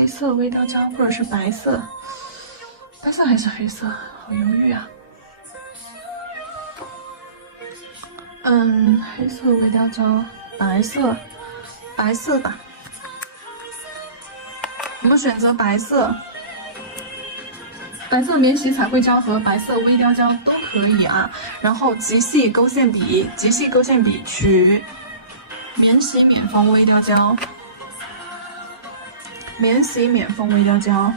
黑色微雕胶或者是白色，白色还是黑色？好犹豫啊。黑色微雕胶，白色，白色吧。我们选择白色，白色免洗彩绘胶和白色微雕胶都可以啊。然后极细勾线笔，极细勾线笔取免洗免封微雕胶，免洗免封微雕胶，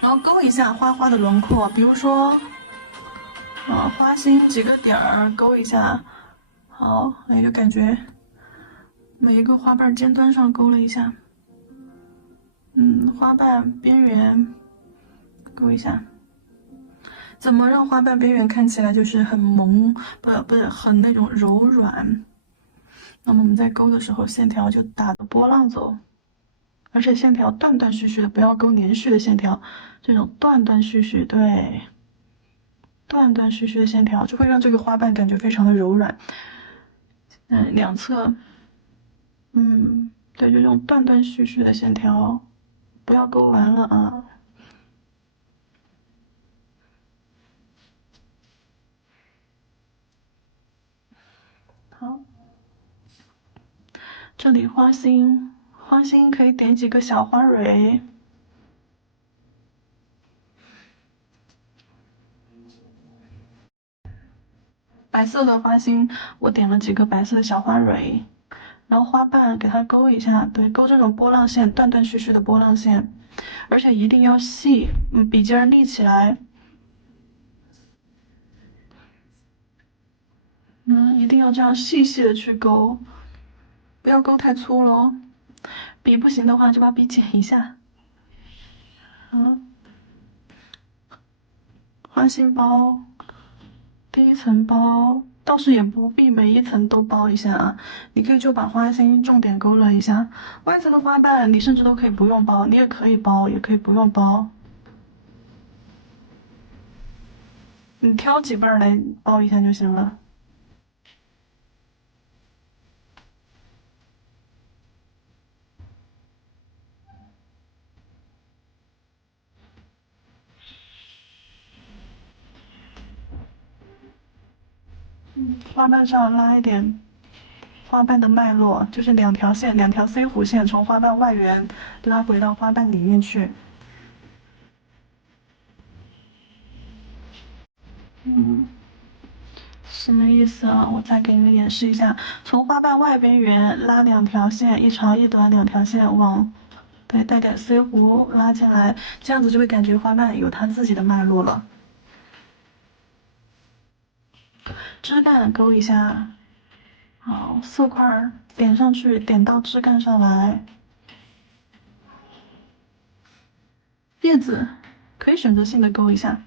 然后勾一下花花的轮廓，比如说，花心几个点儿勾一下。好，那就感觉每一个花瓣尖端上勾了一下，花瓣边缘勾一下。怎么让花瓣边缘看起来就是很萌，不是很那种柔软？那么我们在勾的时候，线条就打着波浪走，而且线条断断续续的，不要勾连续的线条，这种断断续续，对，断断续续的线条就会让这个花瓣感觉非常的柔软。两侧，对，就这种断断续续的线条，不要勾完了啊。好，这里花心，花心可以点几个小花蕊。白色的花心，我点了几个白色的小花蕊，然后花瓣给它勾一下，对，勾这种波浪线，断断续续的波浪线，而且一定要细，笔尖立起来，一定要这样细细的去勾，不要勾太粗了哦。笔不行的话，就把笔剪一下。花心包，第一层包倒是也不必每一层都包一下啊，你可以就把花心重点勾勒一下，外层的花瓣你甚至都可以不用包，你也可以包，也可以不用包，你挑几瓣来包一下就行了。花瓣上拉一点花瓣的脉络，就是两条线，两条 C 弧线从花瓣外缘拉回到花瓣里面去。什么意思啊？我再给你们演示一下，从花瓣外边缘拉两条线，一长一短两条线往，对，带点 C 弧拉进来，这样子就会感觉花瓣有它自己的脉络了。枝干勾一下，好，色块点上去，点到枝干上来。叶子可以选择性的勾一下。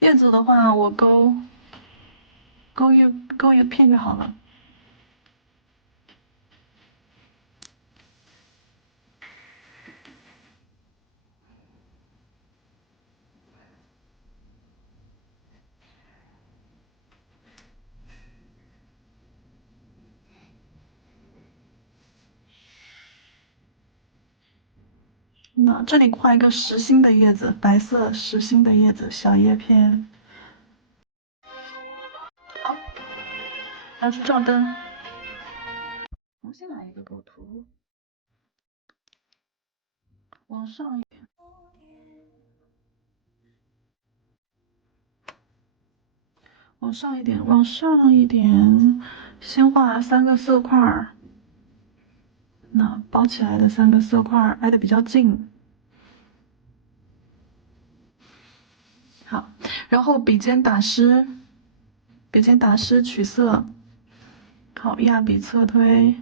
叶子的话，我勾一个片就好了。那这里画一个实心的叶子，白色实心的叶子，小叶片。好，拿出照灯。我先来一个构图，往上一点，往上一点，往上一点。先画3个色块儿，那包起来的3个色块儿挨得比较近。好，然后笔尖打湿，笔尖打湿取色。好，压笔侧推。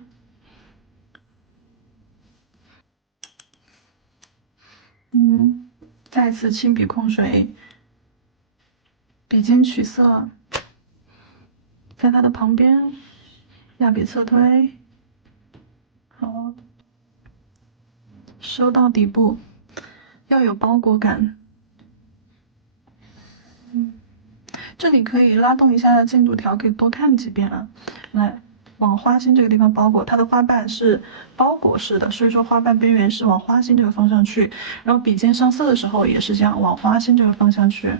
再次轻笔控水，笔尖取色，在它的旁边压笔侧推，好，收到底部，要有包裹感。这里可以拉动一下进度条，可以多看几遍啊。来，往花心这个地方包裹，它的花瓣是包裹式的，所以说花瓣边缘是往花心这个方向去。然后笔尖上色的时候也是这样，往花心这个方向去。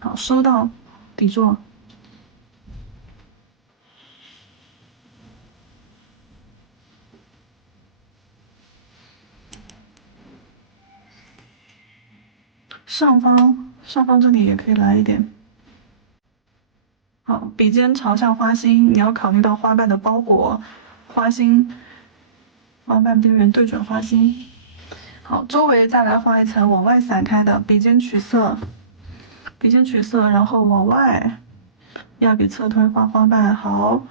好，收到底座。上方这里也可以来一点。好，笔尖朝向花心，你要考虑到花瓣的包裹，花心，花瓣边缘对准花心。好，周围再来画一层往外散开的，笔尖取色，然后往外，压笔侧推画花瓣。好，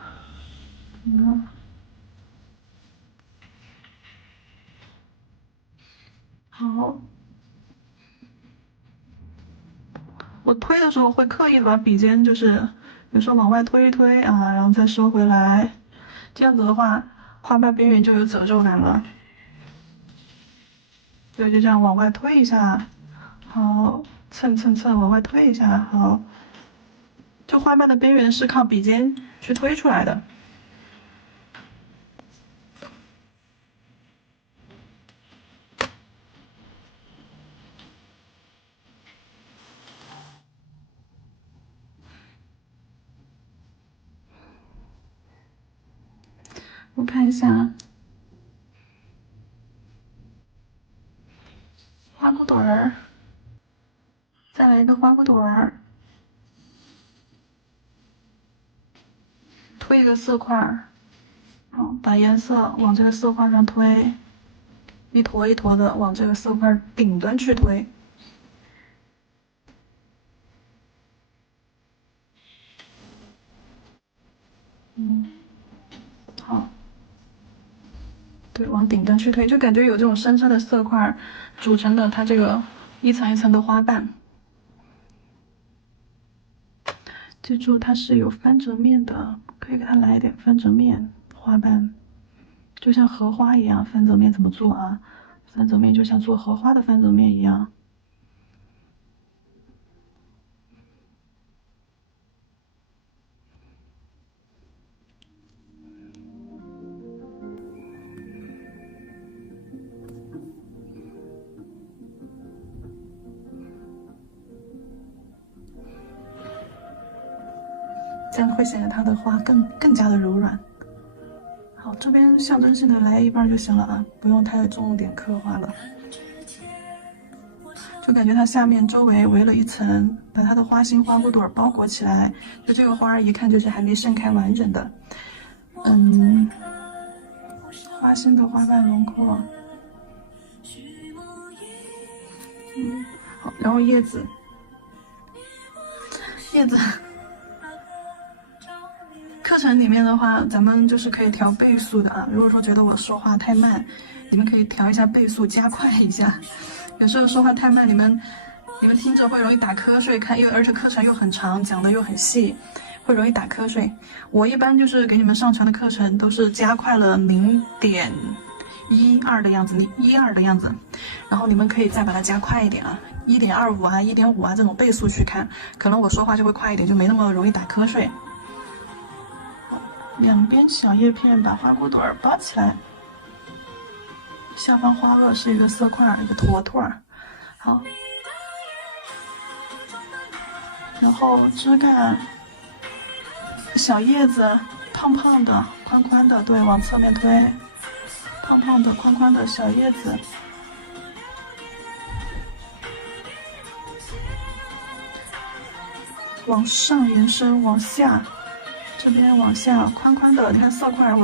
好。我推的时候会刻意把笔尖就是有时候往外推一推啊，然后再收回来，这样子的话，花瓣边缘就有褶皱感了。对，就这样往外推一下，好，蹭蹭蹭往外推一下，好。就花瓣的边缘是靠笔尖去推出来的。我看一下，花骨朵儿，再来一个花骨朵儿，推一个色块儿，好，把颜色往这个色块上推，一坨一坨的往这个色块顶端去推。好，对，往顶端去推，就感觉有这种深深的色块组成的它这个一层一层的花瓣。记住它是有翻折面的，可以给它来一点翻折面花瓣，就像荷花一样。翻折面怎么做啊？翻折面就像做荷花的翻折面一样。这样会显得它的花更加的柔软。好，这边象征性的来一半就行了啊，不用太重点刻画了。就感觉它下面周围围了一层，把它的花心花骨朵包裹起来。就这个花儿一看就是还没盛开完整的。花心的花瓣轮廓。好，然后叶子。课程里面的话，咱们就是可以调倍速的啊。如果说觉得我说话太慢，你们可以调一下倍速，加快一下。有时候说话太慢，你们听着会容易打瞌睡，而且课程又很长，讲的又很细，会容易打瞌睡。我一般就是给你们上传的课程都是加快了0.12的样子，1.2的样子，然后你们可以再把它加快一点啊，1.25啊、1.5啊这种倍速去看，可能我说话就会快一点，就没那么容易打瞌睡。两边小叶片把花骨朵儿包起来，下方花萼是一个色块，一个坨坨。好，然后枝干、小叶子，胖胖的、宽宽的，对，往侧面推，胖胖的、宽宽的小叶子，往上延伸，往下。这边往下宽宽的，你看色块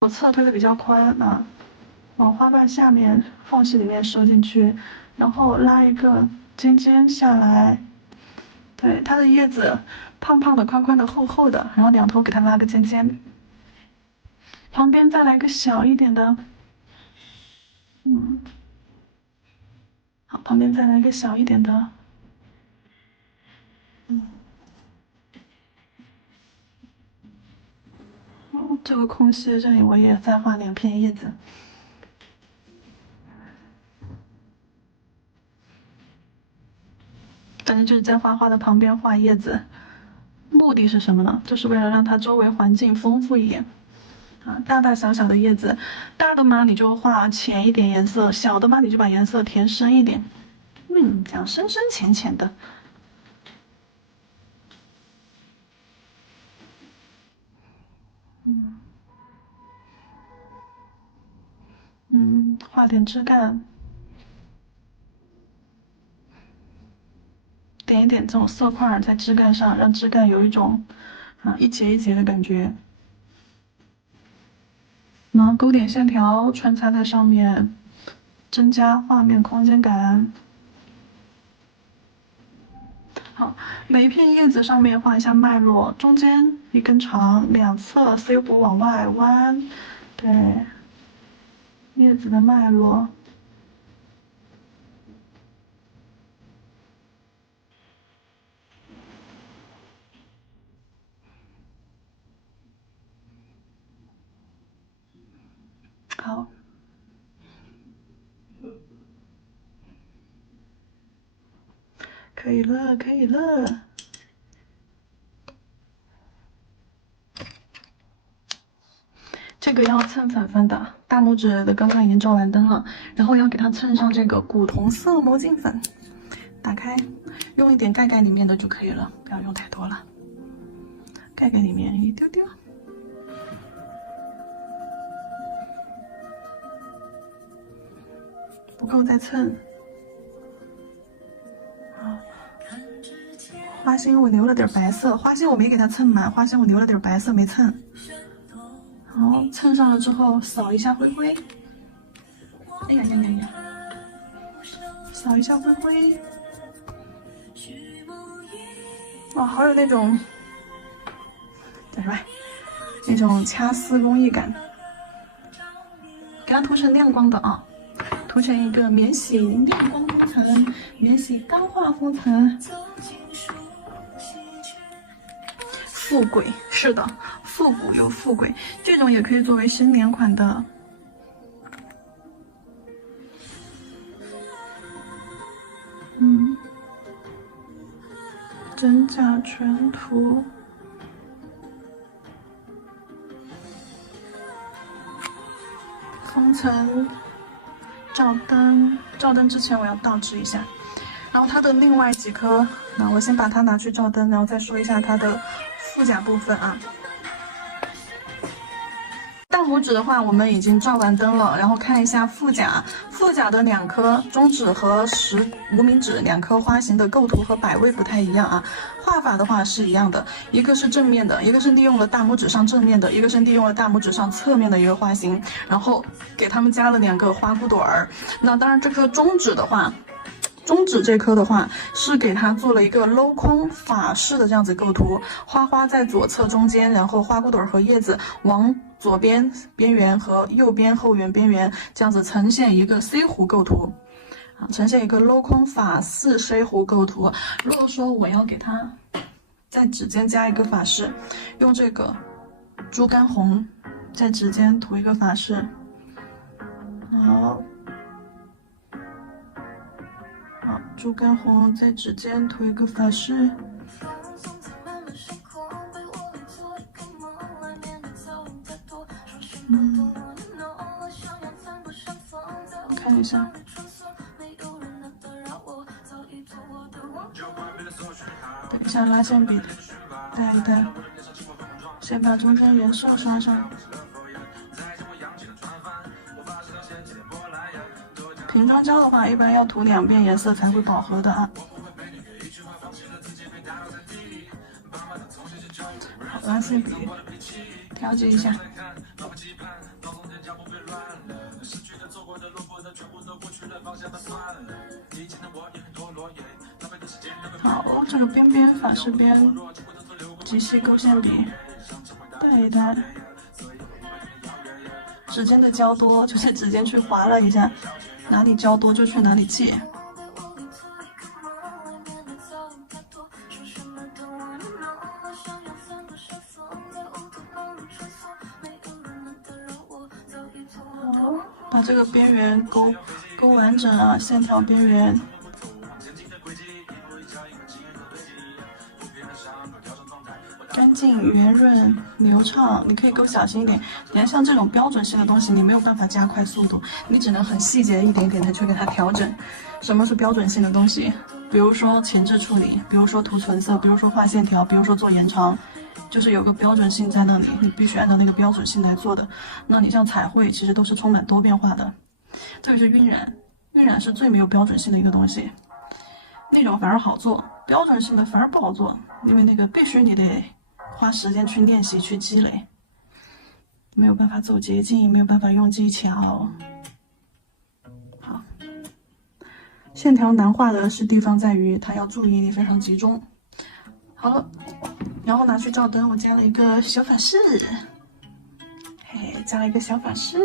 我侧推的比较宽啊，往花瓣下面缝隙里面收进去，然后拉一个尖尖下来，对，它的叶子胖胖的、宽宽的、厚厚的，然后两头给它拉个尖尖，旁边再来个小一点的，好，旁边再来个小一点的，这个空隙这里我也再画2片叶子。反正就是在花花的旁边画叶子，目的是什么呢？就是为了让它周围环境丰富一点。啊，大大小小的叶子，大的嘛你就画浅一点颜色，小的嘛你就把颜色填深一点。这样深深浅浅的。画点枝干，点一点这种色块在枝干上，让枝干有一种一节一节的感觉。然后勾点线条穿插在上面，增加画面空间感。好，每一片叶子上面画一下脉络，中间一根长，两侧 C 弧往外弯，对，叶子的脉络。好，可以了，可以了。这个要蹭粉粉的，大拇指的刚刚已经照完灯了，然后要给它蹭上这个古铜色魔镜粉。打开，用一点盖盖里面的就可以了，不要用太多了。盖盖里面一丢丢，不够再蹭。好，花心我留了点白色，花心我没给它蹭满，花心我留了点白色没蹭。好，蹭上了之后扫一下灰灰。哎呀呀呀呀！扫一下灰灰。哇，好有那种叫什么？那种掐丝工艺感。给它涂成亮光的啊，涂成一个免洗亮光封层，免洗钢化封层。富贵，是的，复古又富贵，这种也可以作为新年款的。真假全涂。封层，照灯，照灯之前我要倒置一下。然后它的另外几颗，那我先把它拿去照灯，然后再说一下它的腹甲部分啊。大拇指的话，我们已经照完灯了，然后看一下腹甲，腹甲的两颗中指和无名指两颗花形的构图和摆位不太一样啊。画法的话是一样的，一个是正面的，一个是利用了大拇指上正面的，一个是利用了大拇指上侧面的一个花形，然后给它们加了两个花骨朵儿。那当然，这颗中指的话。中指这颗的话，是给它做了一个镂空法式的这样子构图，花花在左侧中间，然后花骨朵和叶子往左边边缘和右边后缘边缘这样子呈现一个 C 弧构图，呈现一个镂空法式 C 弧构图。如果说我要给它在指尖加一个法式，用这个猪肝红在指尖涂一个法式，好。好，猪肝红在指尖涂一个法式。我看一下。等一下拉线笔带一带，先把中间元素刷上。瓶装胶的话，一般要涂2遍颜色才会饱和的啊。好，拉线笔调节一下。好，这个边边法式边，极细勾线笔带一带。指尖的胶多，就是指尖去划了一下。哪里胶多就去哪里借。好，把这个边缘勾完整啊，线条边缘。干净、圆润、流畅。你可以勾小心一点。你看，像这种标准性的东西，你没有办法加快速度，你只能很细节一点点的去给它调整。什么是标准性的东西？比如说前置处理，比如说涂唇色，比如说画线条，比如说做延长，就是有个标准性在那里，你必须按照那个标准性来做的。那你像彩绘，其实都是充满多变化的。特别是晕染，晕染是最没有标准性的一个东西。那种反而好做，标准性的反而不好做，因为那个必须你得花时间去练习去积累，没有办法走捷径，没有办法用技巧。好，线条难画的是地方在于它要注意力非常集中。好了，然后拿去照灯，我加了一个小法式，嘿，加了一个小法式，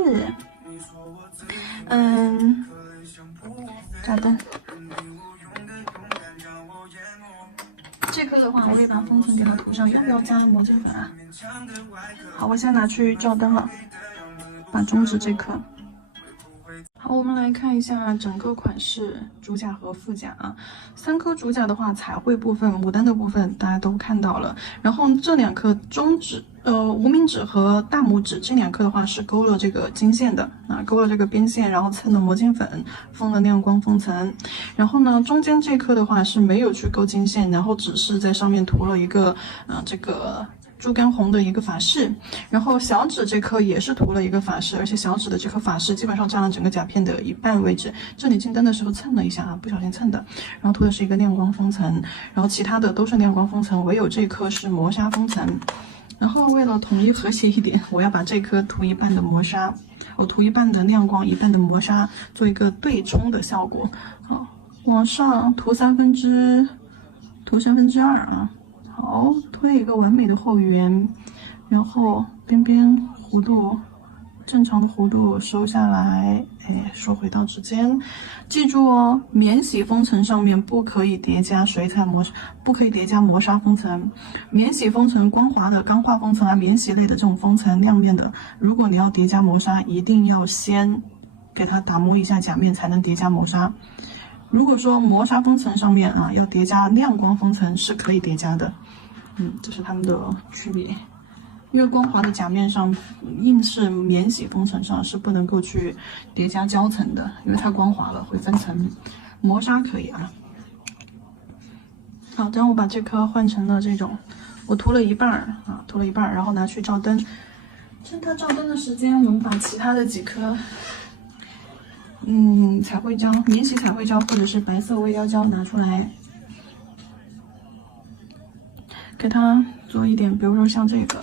照灯。这颗的话，我得把封层给它涂上，要不要加魔镜粉啊？好，我现在拿去照灯了，把中指这颗。好，我们来看一下整个款式主甲和副甲啊。3颗主甲的话，彩绘部分、牡丹的部分大家都看到了。然后这2颗中指、无名指和大拇指这2颗的话是勾了这个金线的啊，勾了这个边线，然后蹭的魔镜粉，封了亮光封层。然后呢，中间这颗的话是没有去勾金线，然后只是在上面涂了一个这个猪肝红的一个法式，然后小指这颗也是涂了一个法式，而且小指的这颗法式基本上占了整个甲片的一半位置。这里进灯的时候蹭了一下啊，不小心蹭的。然后涂的是一个亮光封层，然后其他的都是亮光封层，唯有这颗是磨砂封层。然后为了统一和谐一点，我要把这颗涂一半的磨砂，我涂一半的亮光，一半的磨砂，做一个对冲的效果。好，往上涂2/3啊。好，推一个完美的后圆，然后边边弧度，正常的弧度收下来，哎，收回到指尖。记住哦，免洗封层上面不可以叠加水彩磨，不可以叠加磨砂封层。免洗封层、光滑的钢化封层啊，免洗类的这种封层亮面的，如果你要叠加磨砂，一定要先给它打磨一下甲面，才能叠加磨砂。如果说磨砂封层上面啊要叠加亮光封层是可以叠加的，这是它们的区别。因为光滑的甲面上，硬是免洗封层上是不能够去叠加胶层的，因为太光滑了会分层。磨砂可以啊。好，然后我把这颗换成了这种，我涂了一半啊，涂了一半，然后拿去照灯。趁它照灯的时间，我们把其他的几颗。彩绘胶、免洗彩绘胶或者是白色微雕胶拿出来，给它做一点，比如说像这个，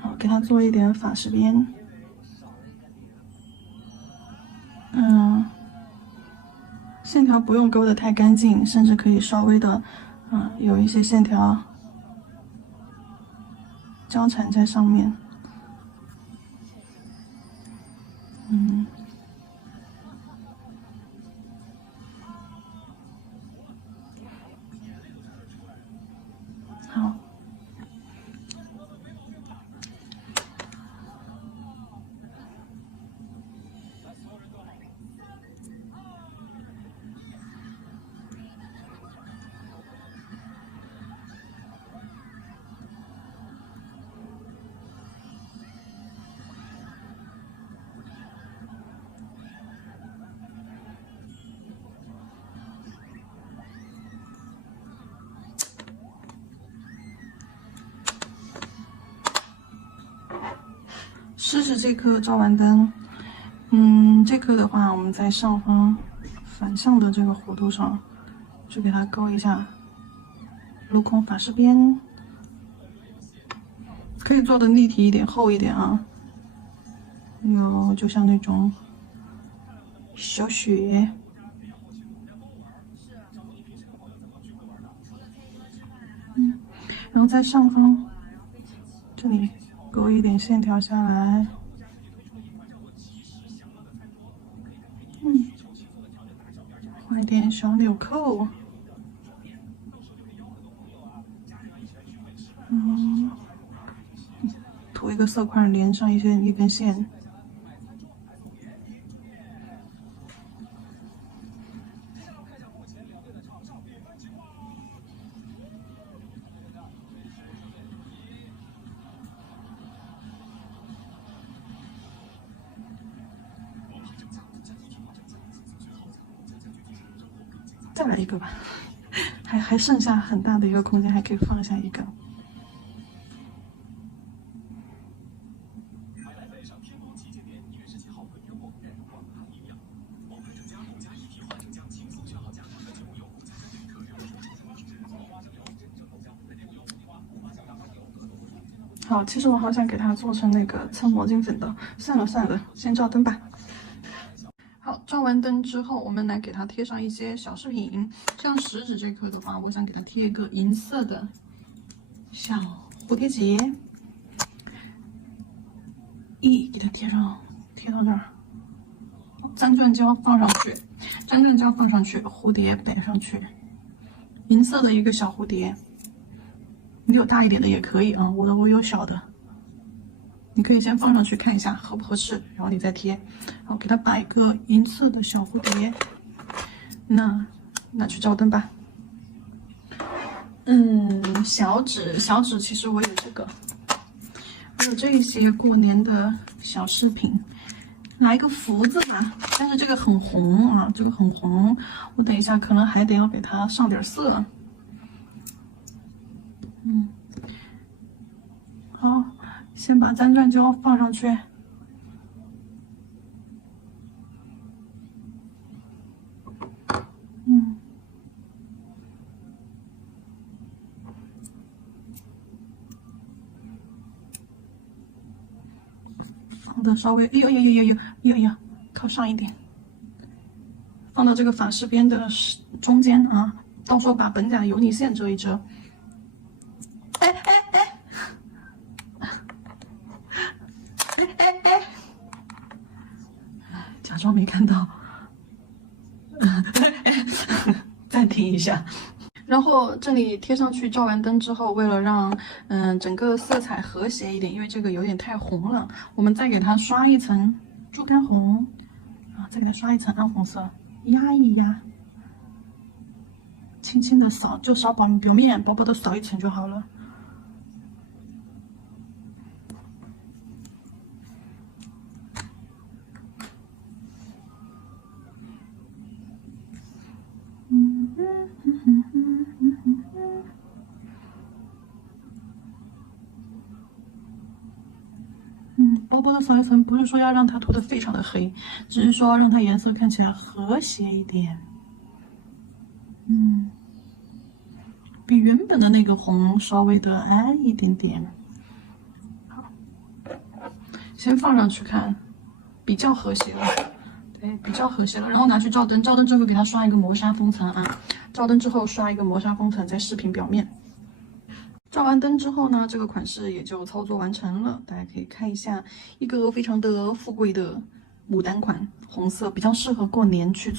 好，给它做一点法式边，线条不用勾得太干净，甚至可以稍微的，有一些线条交缠在上面，好。试试这颗照完灯，这颗的话，我们在上方反向的这个弧度上，去给它勾一下镂空法式边，可以做的立体一点、厚一点啊。就像那种小雪，然后在上方这里勾一点线条下来，画一点小纽扣，涂一个色块连上一根线。再来一个吧，还剩下很大的一个空间，还可以放下一个。好，其实我好想给它做成那个蹭毛巾粉的，算了算了，先照灯吧。好，照完灯之后，我们来给它贴上一些小饰品。像食指这颗的话，我想给它贴一个银色的小蝴蝶结，给它贴到这儿。粘钻胶放上去，蝴蝶摆上去，银色的一个小蝴蝶。你有大一点的也可以啊，我有小的，你可以先放上去看一下合不合适，然后你再贴。好，给它摆一个银色的小蝴蝶，那去照灯吧。小纸其实我有这个，我有这一些过年的小饰品。来一个福字吧，但是这个很红啊，这个很红，我等一下可能还得要给它上点色。好，先把粘钻胶放上去。放的稍微，哎呦，靠上一点，放到这个法式边的中间啊，到时候把本甲油腻线遮一遮。假装没看到，暂停一下。然后这里贴上去，照完灯之后，为了让整个色彩和谐一点，因为这个有点太红了，我们再给它刷一层猪肝红啊，再给它刷一层暗红色，压一压，轻轻的扫，就扫表面，薄薄的扫一层就好了。薄薄的扫一层，不是说要让它涂得非常的黑，只是说让它颜色看起来和谐一点。比原本的那个红稍微的暗一点点。好，先放上去看，比较和谐了。对，比较和谐了。然后拿去照灯，照灯之后给它刷一个磨砂封层啊。照灯之后刷一个磨砂封层在饰品表面。照完灯之后呢，这个款式也就操作完成了。大家可以看一下，一个非常的富贵的牡丹款，红色比较适合过年去